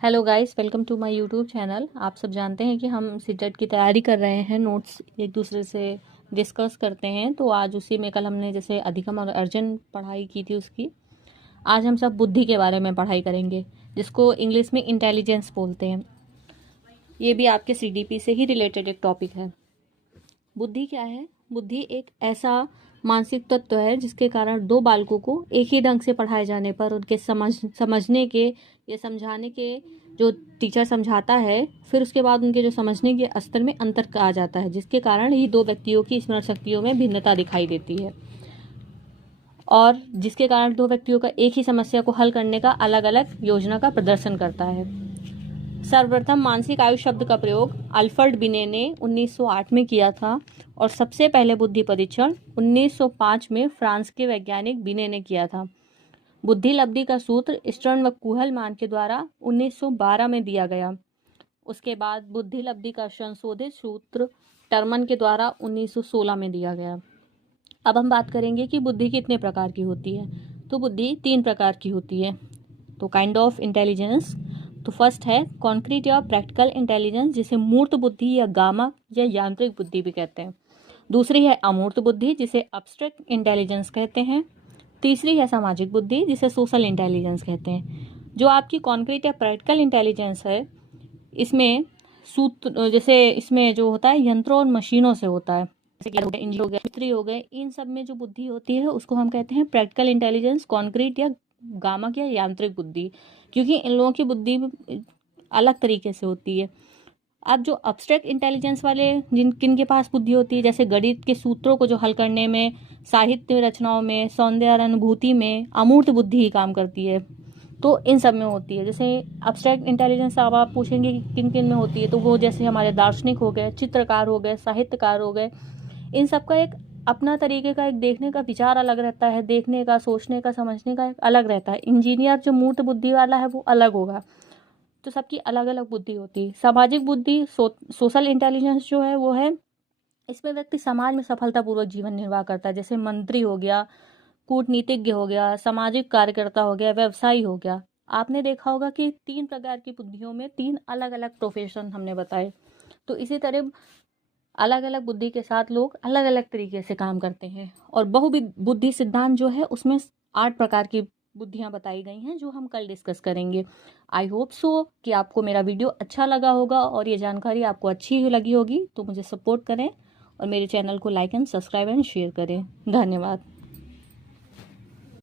Hello guys, welcome to my YouTube channel. आप सब जानते हैं कि हम सीटेट की तैयारी कर रहे हैं, नोट्स एक दूसरे से डिस्कस करते हैं। तो आज उसी में कल हमने जैसे अधिगम और अर्जन पढ़ाई की थी उसकी, आज हम सब बुद्धि के बारे में पढ़ाई करेंगे, जिसको इंग्लिश में इंटेलिजेंस बोलते हैं। ये भी आपके सीडीपी से ही रिलेटेड एक टॉपिक है। बुद्धि क्या है? बुद्धि एक ऐसा मानसिक तत्व है जिसके कारण दो बालकों को एक ही ढंग से पढ़ाए जाने पर उनके समझने के या समझाने के, जो टीचर समझाता है, फिर उसके बाद उनके जो समझने के स्तर में अंतर आ जाता है, जिसके कारण ही दो व्यक्तियों की स्मरण शक्तियों में भिन्नता दिखाई देती है और जिसके कारण दो व्यक्तियों का एक ही समस्या को हल करने का अलग अलग योजना का प्रदर्शन करता है। सर्वप्रथम मानसिक आयु शब्द का प्रयोग अल्फ्रेड बिने ने 1908 में किया था और सबसे पहले बुद्धि परीक्षण 1905 में फ्रांस के वैज्ञानिक बिने ने किया था। बुद्धि लब्धि का सूत्र स्टर्न व कुहलमान के द्वारा 1912 में दिया गया। उसके बाद बुद्धि लब्धि का संशोधित सूत्र टर्मन के द्वारा 1916 में दिया गया। अब हम बात करेंगे कि बुद्धि कितने प्रकार की होती है। तो बुद्धि 3 प्रकार की होती है। तो काइंड ऑफ इंटेलिजेंस, तो फर्स्ट है कॉन्क्रीट या प्रैक्टिकल इंटेलिजेंस, जिसे मूर्त बुद्धि या गामा या यांत्रिक बुद्धि भी कहते हैं। दूसरी है अमूर्त बुद्धि, जिसे अब्स्ट्रैक्ट इंटेलिजेंस कहते हैं। तीसरी है सामाजिक बुद्धि, जिसे सोशल इंटेलिजेंस कहते हैं। जो आपकी कॉन्क्रीट या प्रैक्टिकल इंटेलिजेंस है, इसमें सूत्र, जैसे इसमें जो होता है यंत्रों और मशीनों से होता है, जैसे कि इंजीनियर हो गए, मिस्त्री हो गए, इन सब में जो बुद्धि होती है उसको हम कहते हैं प्रैक्टिकल इंटेलिजेंस, कॉन्क्रीट या गामक या यांत्रिक बुद्धि, क्योंकि इन लोगों की बुद्धि अलग तरीके से होती है। अब जो अब्स्ट्रैक्ट इंटेलिजेंस वाले किनके पास बुद्धि होती है, जैसे गणित के सूत्रों को जो हल करने में, साहित्य रचनाओं में, सौंदर्य और अनुभूति में अमूर्त बुद्धि ही काम करती है, तो इन सब में होती है। जैसे अब्स्ट्रैक्ट इंटेलिजेंस अब आप पूछेंगे कि किन किन में होती है, तो वो जैसे हमारे दार्शनिक हो गए, चित्रकार हो गए, साहित्यकार हो गए, इन सब का एक अपना तरीके का एक देखने का विचार अलग रहता है, देखने का, सोचने का, समझने का एक अलग रहता है। इंजीनियर जो मूर्त बुद्धि वाला है वो अलग होगा। तो सबकी अलग अलग बुद्धि होती है। सामाजिक बुद्धि, सोशल इंटेलिजेंस जो है वो है, इसमें व्यक्ति समाज में सफलतापूर्वक जीवन निर्वाह करता है, जैसे मंत्री हो गया, कूटनीतिज्ञ हो गया, सामाजिक कार्यकर्ता हो गया, व्यवसायी हो गया। आपने देखा होगा कि 3 प्रकार की बुद्धियों में 3 अलग अलग प्रोफेशन हमने बताए। तो इसी तरह अलग अलग बुद्धि के साथ लोग अलग अलग तरीके से काम करते हैं। और बहुबुद्धि सिद्धांत जो है उसमें 8 प्रकार की बुद्धियां बताई गई हैं, जो हम कल डिस्कस करेंगे। आई होप सो कि आपको मेरा वीडियो अच्छा लगा होगा और ये जानकारी आपको अच्छी लगी होगी। तो मुझे सपोर्ट करें और मेरे चैनल को like and subscribe and share करें। धन्यवाद।